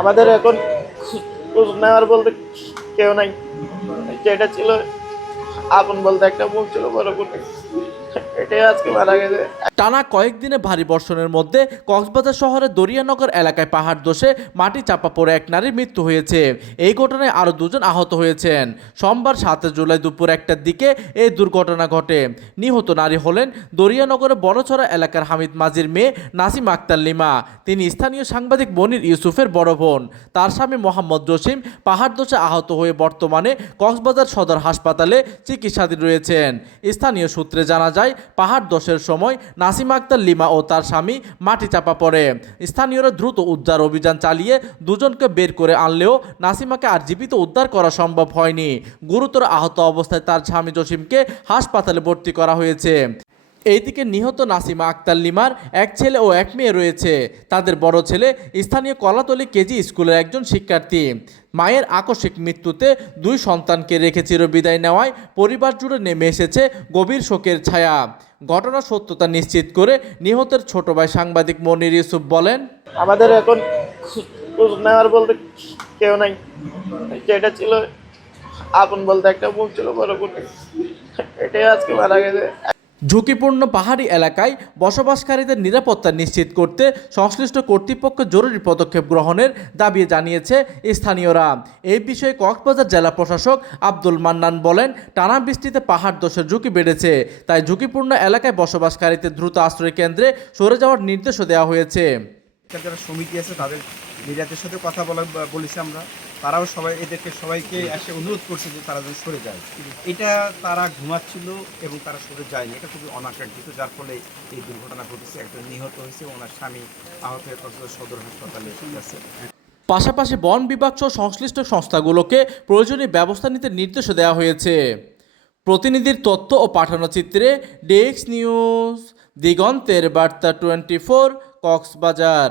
আমাদের এখন খোঁজ নেওয়ার বলতে কেউ নাই। যেটা ছিল আপন বলতে একটা বোন ছিল, বড় বোন, এটাই আজকে মারা গেছে। টানা কয়েকদিনে ভারী বর্ষণের মধ্যে কক্সবাজার শহরের দরিয়ানগর এলাকায় পাহাড় ধসে মাটি চাপা পড়ে এক নারীর মৃত্যু হয়েছে। এই ঘটনায় আরও দুজন আহত হয়েছেন। সোমবার 7 জুলাই দুপুর 1টার দিকে এই দুর্ঘটনা ঘটে। নিহত নারী হলেন দরিয়ানগরের বড়ছড়া এলাকার হামিদ মাঝির মেয়ে নাসিমা আক্তার লিমা। তিনি স্থানীয় সাংবাদিক মনির ইউসুফের বড় বোন। তার স্বামী মোহাম্মদ জসিম পাহাড় ধসে আহত হয়ে বর্তমানে কক্সবাজার সদর হাসপাতালে চিকিৎসাধীন রয়েছেন। স্থানীয় সূত্রে জানা যায়, পাহাড় ধসের সময় নাসিমা আক্তার লিমা ও তার স্বামী মাটি চাপা পড়ে। স্থানীয়রা দ্রুত উদ্ধার অভিযান চালিয়ে দুজনকে বের করে আনলেও নাসিমাকে আর জীবিত উদ্ধার করা সম্ভব হয়নি। গুরুতর আহত অবস্থায় তার স্বামী জসিমকে হাসপাতালে ভর্তি করা হয়েছে। এইদিকে নিহত নাসিমা আক্তার লিমার এক ছেলে ও এক মেয়ে রয়েছে। তাদের বড় ছেলে স্থানীয় কলাতলী কেজি স্কুলের একজন শিক্ষার্থী। মায়ের আকস্মিক মৃত্যুতে দুই সন্তানকে রেখে চিরবিদায় নেওয়ায় পরিবার জুড়ে নেমে এসেছে গভীর শোকের ছায়া। ঘটনার সত্যতা নিশ্চিত করে নিহতের ছোট ভাই সাংবাদিক মনির ইউসুফ বলেন, আমাদের এখন খোঁজ নেওয়ার বলতে কেউ নাই। যেটা ছিল আপন বলতে একটা বোন ছিল, বড় বোন, এটাই আজকে মারা গেছে। ঝুঁকিপূর্ণ পাহাড়ি এলাকায় বসবাসকারীদের নিরাপত্তা নিশ্চিত করতে সংশ্লিষ্ট কর্তৃপক্ষ জরুরি পদক্ষেপ গ্রহণের দাবি জানিয়েছে স্থানীয়রা। এই বিষয়ে কক্সবাজার জেলা প্রশাসক আব্দুল মান্নান বলেন, টানা বৃষ্টিতে পাহাড় ধসের ঝুঁকি বেড়েছে, তাই ঝুঁকিপূর্ণ এলাকায় বসবাসকারীদের দ্রুত আশ্রয় কেন্দ্রে সরে যাওয়ার নির্দেশও দেওয়া হয়েছে। যারা সমিতি আছে তাদের লিডারদের সাথে কথা বলেছি আমরা, তারাও এদেরকে সবাইকে এসে অনুরোধ করছে যে তারা যেন সরে যায়। এটা তারা ঘুমাচ্ছিল এবং তারা সরে যায়নি, এটা খুবই অনাকাঙ্ক্ষিত, যার ফলে এই দুর্ঘটনা ঘটেছে। একজন নিহত হয়েছে, ওনার স্বামী আহত হয়ে কক্সবাজার সদর হাসপাতালে আছে। পাশাপাশি বন বিভাগ সহ সংশ্লিষ্ট সংস্থাগুলোকে প্রয়োজনীয় ব্যবস্থা নিতে নির্দেশও দেওয়া হয়েছে। প্রতিনিধির তথ্য ও পাঠানো চিত্রে ডেস্ক নিউজ, দিগন্তের বার্তা 24, কক্সবাজার।